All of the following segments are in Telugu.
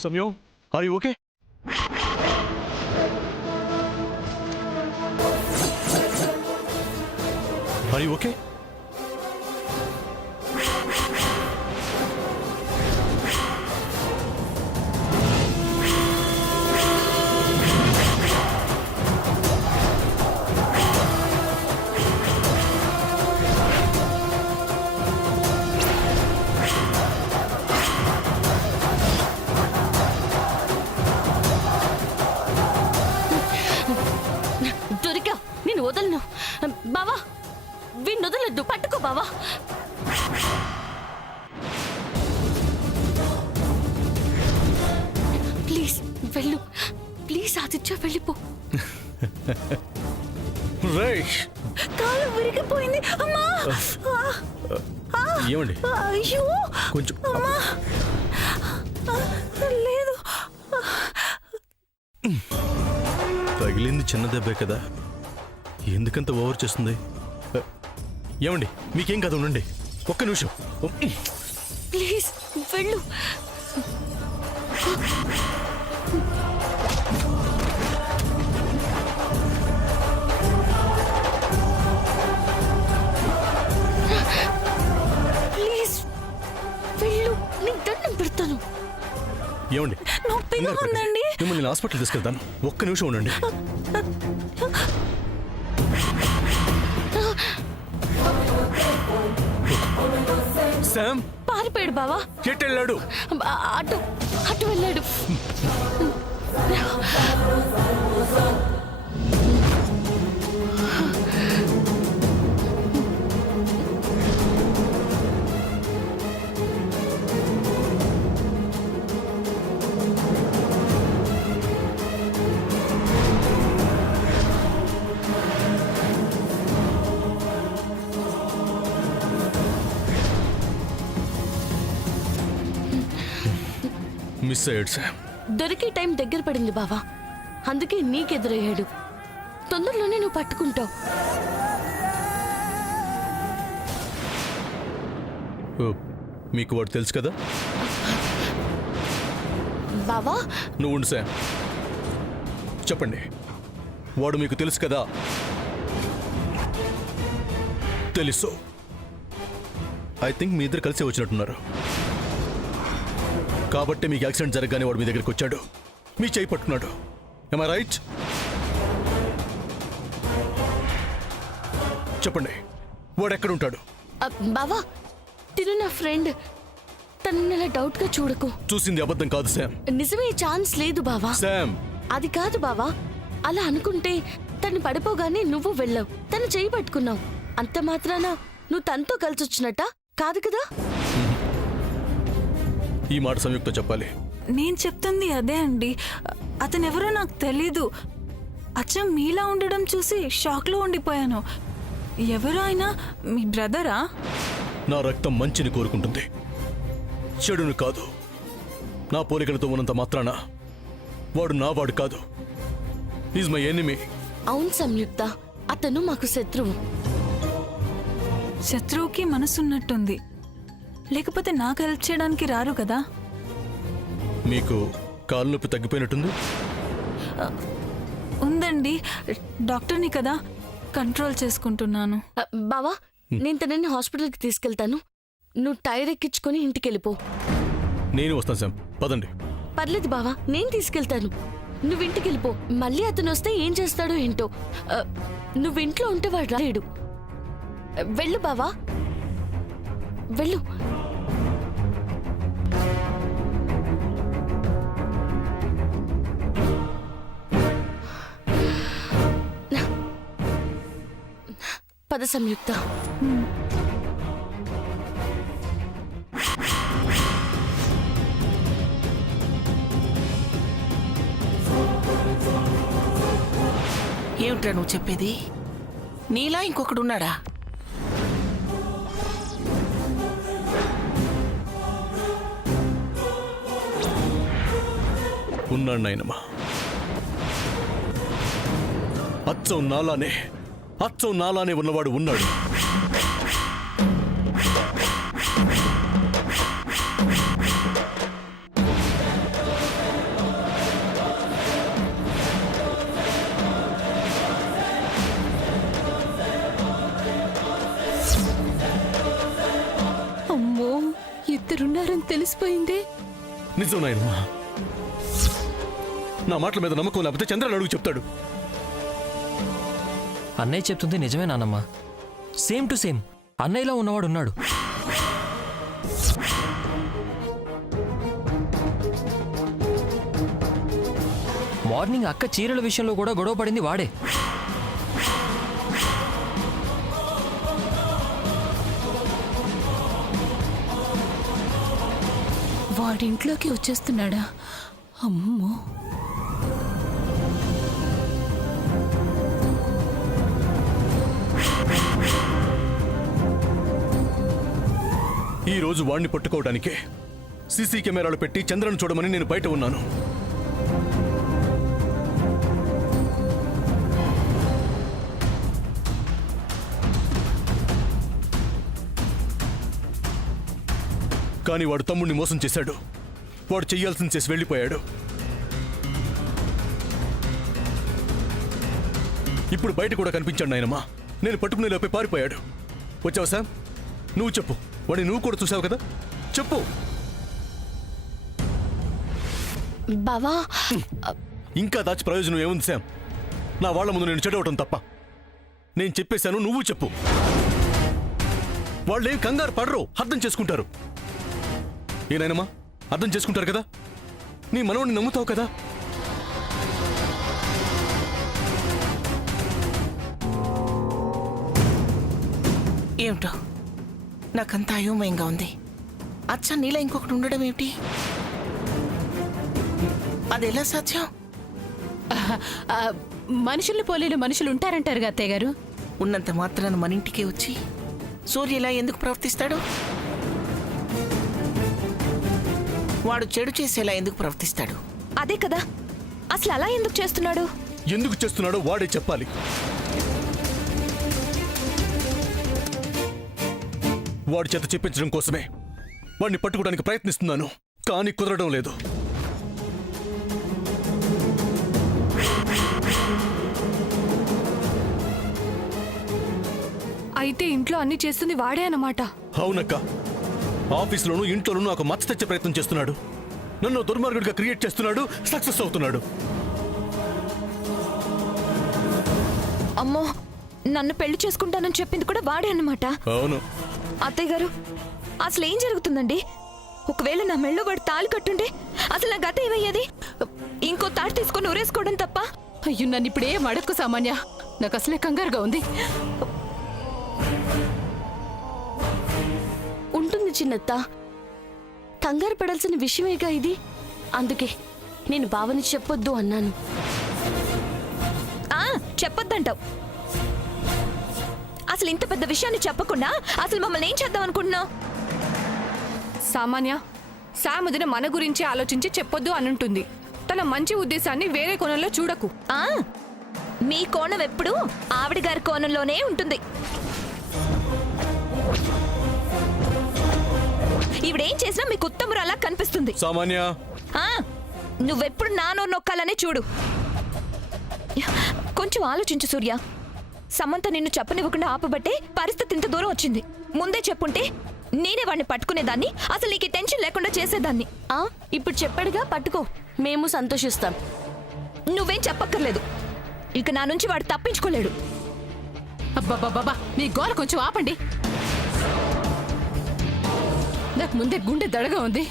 Samyo, are you okay? Are you okay? దొరికా నేను వదలను బావా వీణ్ణి వదలొద్దు పట్టుకో బావా ప్లీజ్ వెళ్ళు ప్లీజ్ ఆదిత్య వెళ్ళిపో రైట్ కాలు విరిగిపోయింది అమ్మా ఏమండి అయ్యో కొంచెం అమ్మా లేదు తగిలింది చిన్న దెబ్బే కదా ఎందుకంత ఓవర్ చేస్తుంది ఏమండి మీకేం కాదు ఉండండి ఒక్క నిమిషం ప్లీజ్ వెళ్ళు ప్లీజ్ వెళ్ళు నీకు దండం పెడతాను ఏమండి నొప్పిగా ఉందండి మిమ్మల్ని హాస్పిటల్ తీసుకెళ్తాను ఒక్క నిమిషం ఉండండి శామ్ పారిపోయాడు బావా ఎటు వెళ్ళాడు అటు అటు వెళ్ళాడు మిస్ అయ్యాడు శామ్ దొరికే టైం దగ్గర పడింది బావా అందుకే నీకెదురయ్యాడు తొందరలోనే నువ్వు పట్టుకుంటావు మీకు వాడు తెలుసు కదా బావా నువ్వు ఉండు శామ్ చెప్పండి వాడు మీకు తెలుసు కదా తెలుసు ఐ థింక్ మీ ఇద్దరు కలిసి వచ్చినట్టున్నారు కాబట్టి మీకు యాక్సిడెంట్ జరగగానే వాడు మీ దగ్గరికి వచ్చాడు మీ చేయి పట్టుకున్నాడు ఏమై రైట్ చెప్పండి వాడు ఎక్కడ ఉంటాడు బావా తిను నా ఫ్రెండ్ తనని అలా డౌట్ గా చూడకు చూసింది అబద్ధం కాదు శామ్ నిజమే ఛాన్స్ లేదు బావా శామ్ అది కాదు బావా అలా అనుకుంటే తను పడిపోగానే నువ్వు వెళ్ళావు తను చేయి పట్టుకున్నావు అంత మాత్రాన నువ్వు తనతో కలిసి వచ్చినట్ట కాదు కదా ఈ మాట సంయుక్త చెప్పాలి నేను చెప్తుంది అదే అండి అతనెవరో నాకు తెలీదు అచ్చం మీలా ఉండడం చూసి షాక్లో ఉండిపోయాను ఎవరో అయినా మీ బ్రదరా నా రక్తం మంచిని కోరుకుంటుంది చెడును కాదు నా పోలికలతో ఉన్నంత మాత్రాన వాడు నా వాడు కాదు ఈజ్ మై ఎనిమీ అవును సంయుక్త అతను మాకు శత్రువు శత్రువుకి మనసున్నట్టుంది లేకపోతే నాకు హెల్ప్ చేయడానికి రారు కదా మీకు కాలు నొప్పి తగ్గిపోయినట్టుంది ఉందండి డాక్టర్ని కదా కంట్రోల్ చేసుకుంటున్నాను బావా నేను తనని హాస్పిటల్కి తీసుకెళ్తాను నువ్వు టైర్ ఎక్కించుకొని ఇంటికి వెళ్ళిపో నేను వస్తాను శామ్ పదండి పర్లేదు బావా నేను తీసుకెళ్తాను నువ్వు ఇంటికి వెళ్ళిపో మళ్ళీ అతను వస్తే ఏం చేస్తాడో ఏంటో నువ్వు ఇంట్లో ఉంటే వాడు రాలేడు వెళ్ళు బావా వెళ్ళు పద సంయుక్త ఏమిట్రా నువ్వు చెప్పేది నీలా ఇంకొకడున్నాడా ఉన్నాడు నాయనమ్మా అచ్చం నాలానే ఉన్నవాడు ఉన్నాడు మీరిద్దరున్నారని తెలిసిపోయిందే. నిజం నాయనమ్మా. నా మాటల మీద నమ్మకం లేకపోతే చంద్రని అడుగు చెప్తాడు. అన్నయ్య చెప్తుంది నిజమే నానమ్మ. సేమ్ టు సేమ్ అన్నయ్యలో ఉన్నవాడు ఉన్నాడు. మార్నింగ్ అక్క చీరల విషయంలో కూడా గొడవ పడింది వాడే. వాడింట్లోకి వచ్చేస్తున్నాడా? అమ్మో. ఈ రోజు వాడిని పట్టుకోవడానికే సీసీ కెమెరాలు పెట్టి చంద్రను చూడమని నేను బయట ఉన్నాను. కానీ వాడు తమ్ముడిని మోసం చేశాడు. వాడు చెయ్యాల్సింది చేసి వెళ్ళిపోయాడు. ఇప్పుడు బయట కూడా కనిపించాడు నాయనమ్మా. నేను పట్టుకునే లోపే పారిపోయాడు. వచ్చావు సార్, నువ్వు చెప్పు. వాడిని నువ్వు కూడా చూసావు కదా, చెప్పు. బావా, ఇంకా దాచి ప్రయోజనం ఏముంది శామ్? నా వాళ్ళ ముందు నేను చెడవటం తప్ప. నేను చెప్పేశాను, నువ్వు చెప్పు. వాళ్ళేం కంగారు పడరు, అర్థం చేసుకుంటారు. ఏనాయనమ్మా, అర్థం చేసుకుంటారు కదా? నీ మనవడిని నమ్ముతావు కదా? ఏమిటో నాకంతా అయోమయంగా ఉంది. అచ్చ నీలా ఇంకొకటి ఉండడం ఏమిటి? అది ఎలా సాధ్యం? ఆ, మనుషుల్ని పోలేని మనుషులు ఉంటారంటారుగా అత్తయ్య గారు. ఉన్నంత మాత్రాన మన ఇంటికే వచ్చి సూర్య ఇలా ఎందుకు ప్రవర్తిస్తాడు? వాడు చెడు చేసేలా ఎందుకు ప్రవర్తిస్తాడు? అదే కదా, అసలు అలా ఎందుకు చేస్తున్నాడు? ఎందుకు చేస్తున్నాడో వాడే చెప్పాలి. వాడి చేత చెప్పించడం కోసమే వాడిని పట్టుకోవడానికి ప్రయత్నిస్తున్నాను, కానీ కుదరడం లేదు. అయితే ఇంట్లో అన్ని చేస్తుంది వాడే అన్నమాట. అవునక్క, ఆఫీసులోనూ ఇంట్లోనూ నాకు మచ్చ తెచ్చే ప్రయత్నం చేస్తున్నాడు. నన్ను దుర్మార్గుడిగా క్రియేట్ చేస్తున్నాడు, సక్సెస్ అవుతున్నాడు. అమ్మో, నన్ను పెళ్లి చేసుకుంటానని చెప్పింది కూడా వాడే అన్నమాట. అవును. అత్తయ్య గారు, అసలు ఏం జరుగుతుందండి? ఒకవేళ నా మెళ్ళో వాడు తాళి కట్టుంటే అసలు నా గత ఏమయ్యేది? ఇంకో తాడు తీసుకొని ఊరేసుకోవడం తప్ప. అయ్యో, నన్ను ఇప్పుడే మడక్కు సామాన్య. నాకు అసలే కంగారుగా ఉంది. ఉంటుంది చిన్నత్త, కంగారు పడాల్సిన విషయమేగా ఇది. అందుకే నేను బావని చెప్పొద్దు అన్నాను. చెప్పొద్దంటావు. అసలు ఇంత పెద్ద విషయాన్ని చెప్పకుండా అసలు మమ్మల్ని ఏం చేద్దాం అనుకుంటున్నావు? సామాన్య, సాముదిన మన గురించి ఆలోచించి చెప్పొద్దు అనుంటుంది. తన మంచి ఉద్దేశాన్ని వేరే కోణంలో చూడకు. మీ కోణం ఎప్పుడు ఆవిడ గారి కోణంలోనే ఉంటుంది. ఈవిడేం చేసినా మీకు ఉత్తమురాలా కనిపిస్తుంది. సామాన్య, నువ్వెప్పుడు నానో నొక్కాలనే చూడు. కొంచెం ఆలోచించు సూర్య. సమంత నిన్ను చెప్పనివ్వకుండా ఆపబట్టే పరిస్థితి ఇంత దూరం వచ్చింది. ముందే చెప్పుంటే నేనే వాడిని పట్టుకునేదాన్ని, అసలు నీకు టెన్షన్ లేకుండా చేసేదాన్ని. ఇప్పుడు చెప్పాడుగా, పట్టుకో, మేము సంతోషిస్తాం. నువ్వేం చెప్పక్కర్లేదు. ఇక నా నుంచి వాడు తప్పించుకోలేడు. అబ్బబ్బబ్బా, మీ గోల కొంచెం ఆపండి. నాకు ముందే గుండె దడగా ఉంది.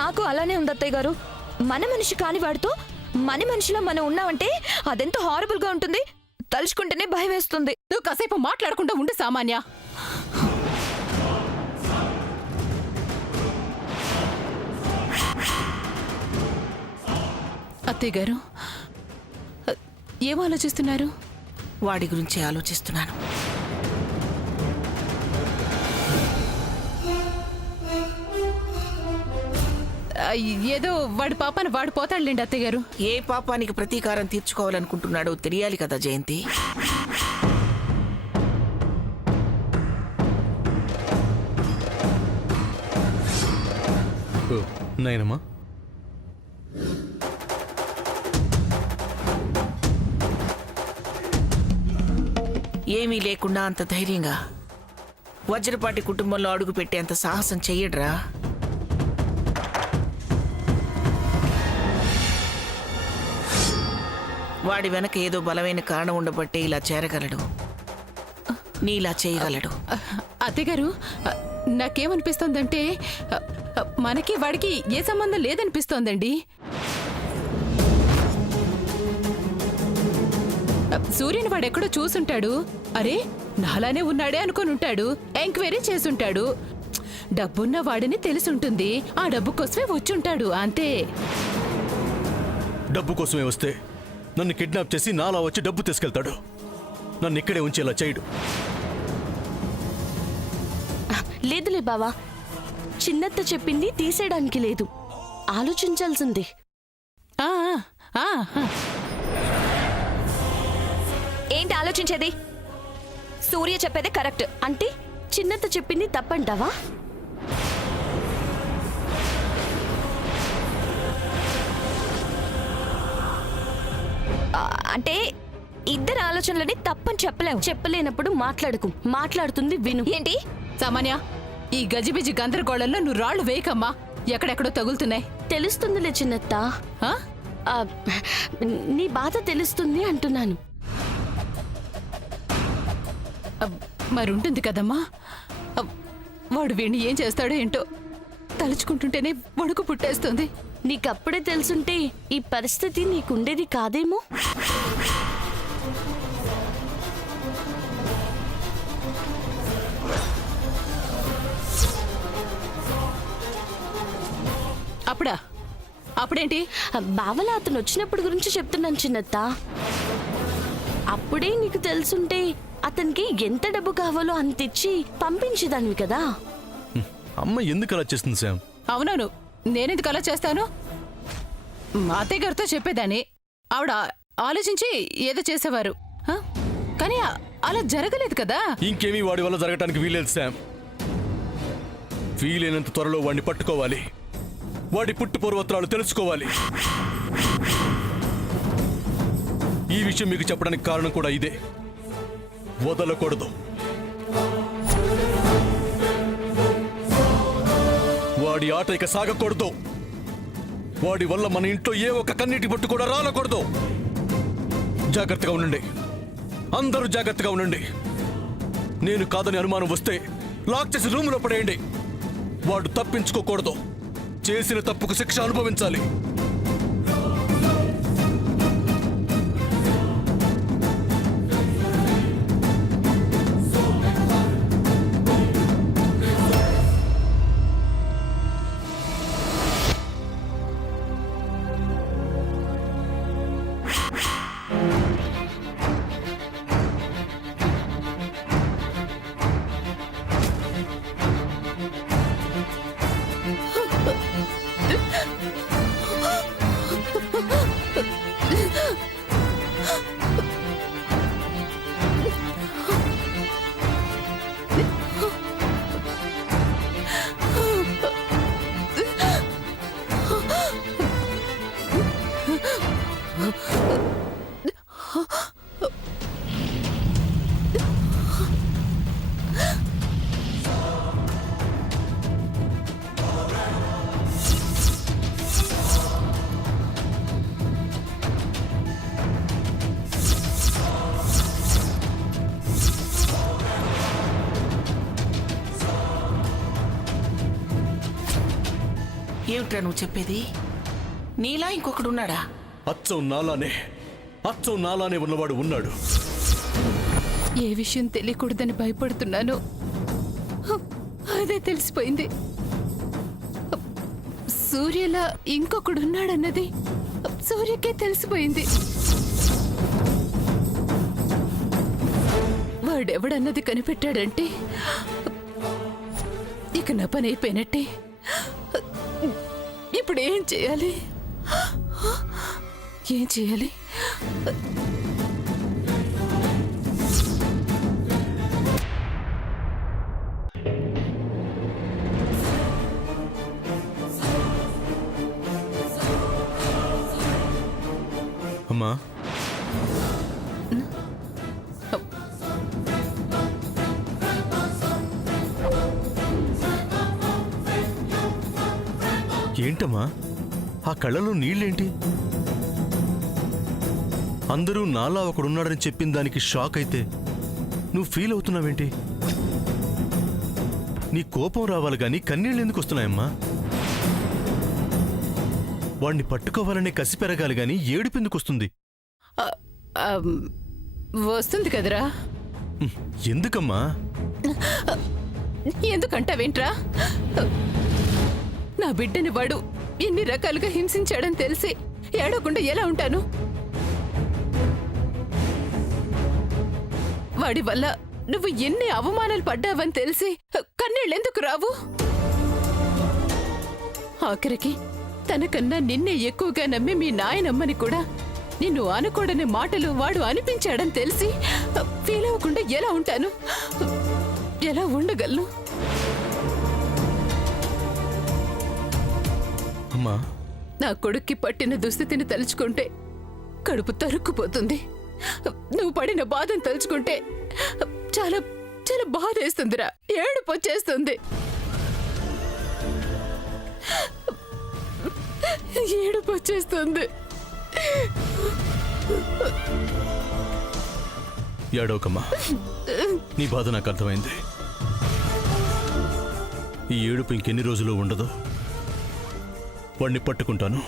నాకు అలానే ఉంది అత్తయ్య గారు. మన మనిషి కాని వాడితో మన మనిషిలో మనం ఉన్నామంటే అదెంత హారబుల్ గా ఉంటుంది. తలుచుకుంటేనే భయం వేస్తుంది. నువ్వు కాసేపు మాట్లాడకుండా ఉండు సామాన్య. అత్తయ్య గారు, ఏం ఆలోచిస్తున్నారు? వాడి గురించి ఆలోచిస్తున్నాను. ఏదో వాడి పాపాన్ని వాడు పోతాడులేండి అత్తయ్య గారు. ఏ పాపానికి ప్రతీకారం తీర్చుకోవాలనుకుంటున్నాడో తెలియాలి కదా జయంతి. నాయనమ్మా, ఏమీ లేకుండా అంత ధైర్యంగా వజ్రపాటి కుటుంబంలో అడుగు పెట్టేంత సాహసం చెయ్యడ్రా. వాడి వెనక ఏదో బలమైన కారణం ఉండబట్టే ఇలా చేరగలడు, నీలా చేయగలడు. అత్తగారు, నాకేమనిపిస్తోందంటే మనకి వాడికి ఏ సంబంధం లేదనిపిస్తోందండి. సూర్యుని వాడెక్కడో చూసుంటాడు. అరే, నాలానే ఉన్నాడే అనుకొని ఉంటాడు. ఎంక్వైరీ చేసుంటాడు. డబ్బున్న వాడిని తెలిసుంటుంది. ఆ డబ్బు కోసమే వచ్చుంటాడు, అంతే. డబ్బు కోసమే వస్తే నన్ను కిడ్నాప్ చేసి నాలా వచ్చి డబ్బు తీసుకెళ్తాడు. నన్ను ఇక్కడే ఉంచేలా చేయడు. లేదులే బావా, చిన్నత్త చెప్పింది తీసేయడానికి లేదు, ఆలోచించాల్సింది. ఆ, ఆ, ఆ. ఏంటి ఆలోచించేది? సూర్య చెప్పేదే కరెక్ట్. అంటే చిన్నత్త చెప్పింది తప్పంటావా? అంటే ఇద్దరు ఆలోచనలని తప్పని చెప్పలేము. చెప్పలేనప్పుడు మాట్లాడుకు, మాట్లాడుతుంది విను. ఏంటి? సామాన్య, ఈ గజిబిజి గందరగోళంలో నువ్వు రాళ్లు వేయకమ్మా. ఎక్కడెక్కడో తగులుతున్నాయి. తెలుస్తుందిలే చిన్నత్త. ఆ? ఆ, నీ బాధ తెలుస్తుంది అంటున్నాను. మరి ఉంటుంది కదమ్మా. వాడు వీడిని ఏం చేస్తాడో ఏంటో తలుచుకుంటుంటేనే వణుకు పుట్టేస్తుంది. నీకప్పుడే తెలుసుంటే ఈ పరిస్థితి నీకుండేది కాదేమో. అప్పుడా? అప్పుడేంటి? బావలా అతను వచ్చినప్పుడు గురించి చెప్తున్నాను చిన్నత్త. అప్పుడే నీకు తెలుసుంటే అతనికి ఎంత డబ్బు కావాలో అంతిచ్చి పంపించేదానివి కదా. అమ్మ ఎందుకు అలా చేస్తుంది శామ్? అవునవును, నేనెందుకు అలా చేస్తాను? మా అత్తయ్య గారితో చెప్పేదాన్ని. ఆవిడ ఆలోచించి ఏదో చేసేవారు. ఆ? కానీ అలా జరగలేదు కదా. ఇంకేమీ వాడి వల్ల జరగటానికి వీలేదు శామ్. వీలైనంత త్వరలో వాడిని పట్టుకోవాలి. వాడి పుట్టు పూర్వత్రాలు తెలుసుకోవాలి. ఈ విషయం మీకు చెప్పడానికి కారణం కూడా ఇదే. వదలకూడదు. వాడి ఆట ఇక సాగకూడదు. వాడి వల్ల మన ఇంట్లో ఏ ఒక్క కన్నీటి పట్టు కూడా రాలకూడదు. జాగ్రత్తగా ఉండండి, అందరూ జాగ్రత్తగా ఉండండి. నేను కాదని అనుమానం వస్తే లాక్ చేసి రూములో పడేయండి. వాడు తప్పించుకోకూడదు. చేసిన తప్పుకు శిక్ష అనుభవించాలి. ఏమిట్రా నువ్వు చెప్పేది? నీలా ఇంకొకడున్నాడా? అచ్చం నాలానే ఉన్నవాడు ఉన్నాడు. ఏ విషయం తెలియకూడదని భయపడుతున్నాను, అదే తెలిసిపోయింది. సూర్యలా ఇంకొకడున్నాడన్నది సూర్యకే తెలిసిపోయింది. వాడెవడన్నది కనిపెట్టాడంటే ఇక నా పని అయిపోయినట్టే. ఇప్పుడు ఏం చేయాలి? ఏం చేయాలి? అమ్మా, ఏంటమ్మా ఆ కళ్ళలో నీళ్ళేంటి? అందరూ నాలా ఒకడున్నాడని చెప్పిన దానికి షాక్ అయితే నువ్వు ఫీల్ అవుతున్నావేంటి? నీ కోపం రావాలి గాని కన్నీళ్ళు ఎందుకు వస్తున్నాయమ్మా? వాణ్ణి పట్టుకోవాలనే కసి పెరగాలి గాని ఏడుపు ఎందుకు వస్తుంది? వస్తుంది కదరా. ఎందుకమ్మా? ఎందుకంటావేంట్రా? నా బిడ్డని వాడు ఎన్ని రకాలుగా హింసించాడని తెలిసి ఏడవకుండా ఎలా ఉంటాను? వాడి వల్ల నువ్వు ఎన్ని అవమానాలు పడ్డావని తెలిసి కన్నీళ్ళెందుకు రావు? ఆఖరికి తనకన్నా నిన్నే ఎక్కువగా నమ్మి మీ నాయనమ్మని కూడా నిన్ను అనకూడని మాటలు వాడు అనిపించాడని తెలిసి ఫీల్ అవ్వకుండా ఎలా ఉంటాను? ఎలా ఉండగలను? అమ్మా, నా కొడుక్కి పట్టిన దుస్థితిని తలుచుకుంటే కడుపు తరుక్కుపోతుంది. నువ్వు పడిన బాధను తలుచుకుంటే చాలా చాలా బాధేస్తుందిరా. ఏడుపు వచ్చేస్తుంది. ఏడుపు వచ్చేస్తుంది. ఏడవకమ్మా, నీ బాధ నాకు అర్థమైంది. ఈ ఏడుపు ఇంకెన్ని రోజులు ఉండదు. వాణ్ణి పట్టుకుంటాను,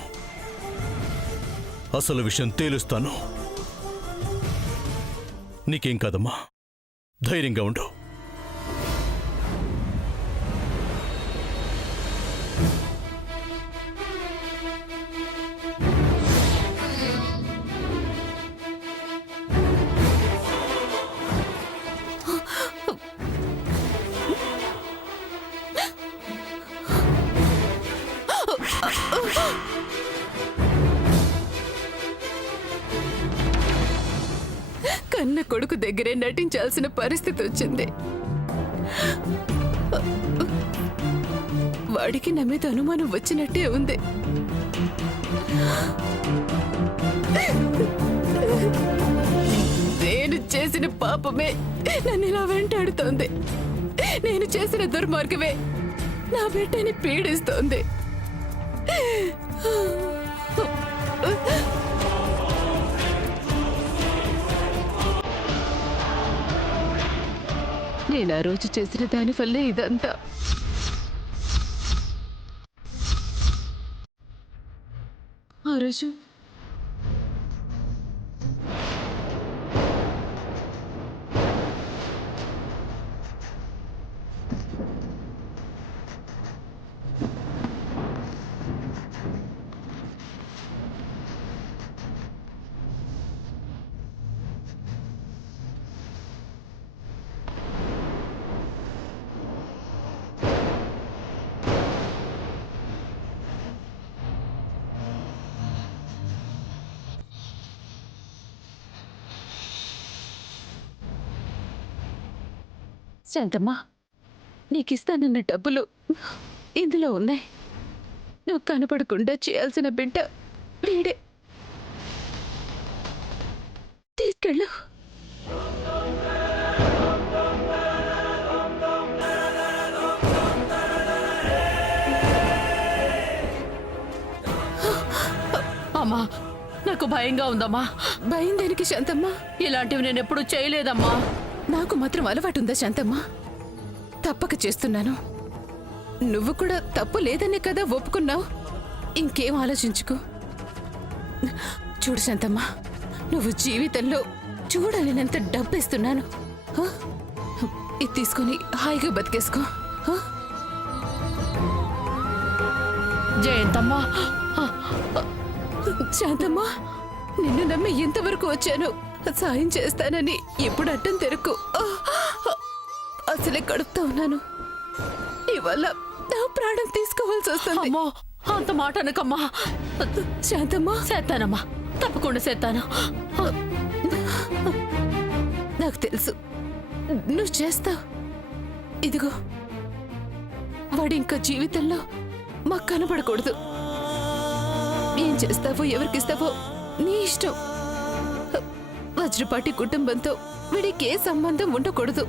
అసలు విషయం తేలుస్తాను. నీకేం కాదమ్మా, ధైర్యంగా ఉండు. కన్న కొడుకు దగ్గరే నటించాల్సిన పరిస్థితి వచ్చింది. వాడికి నా మీద అనుమానం వచ్చినట్టే ఉంది. నేను చేసిన పాపమే నన్ను ఇలా వెంటాడుతోంది. నేను చేసిన దుర్మార్గమే నా బిడ్డని పీడిస్తోంది. నేను ఆ రోజు చేసిన దాని వల్లే ఇదంతా. ఆ రోజు శాంతమ్మా, నీకిస్తానన్న డబ్బులు ఇందులో ఉన్నాయి. నువ్వు కనపడకుండా చేయాల్సిన బిడ్డ వీడే. తీసుకెళ్ళు. అమ్మా, నాకు భయంగా ఉందమ్మా. భయం దేనికి శాంతమ్మా? ఇలాంటివి నేను ఎప్పుడూ చేయలేదమ్మా. నాకు మాత్రం అలవాటుందా శాంతమ్మా? తప్పక చేస్తున్నాను. నువ్వు కూడా తప్పు లేదనే కదా ఒప్పుకున్నావు. ఇంకేం ఆలోచించుకో. చూడు శాంతమ్మా, నువ్వు జీవితంలో చూడలేనంత డబ్బిస్తున్నాను. హ? ఇది తీసుకొని హాయిగా బతికేసుకో. హ? జయంతమ్మా, శాంతమ్మా, నిన్ను నమ్మి ఎంతవరకు వచ్చాను. సాయం చేస్తానని ఎప్పుడు అడ్డం తెరకు. అసలే కడుపుతా ఉన్నాను. నీ వల్ల నా ప్రాణం తీసుకోవాల్సి వస్తుంది. అమ్మో, అంత మాట అనకమ్మా. శాంతమ్మా, చేస్తానమ్మా, తప్పకుండా చేస్తాను. నాకు తెలుసు నువ్వు చేస్తావు. ఇదిగో, వాడి ఇంకా జీవితంలో మాకు కనబడకూడదు. ఏం చేస్తావో ఎవరికిస్తావో నీ ఇష్టం. వజ్రపాటి కుటుంబంతో వీడికి ఏ సంబంధం ఉండకూడదు.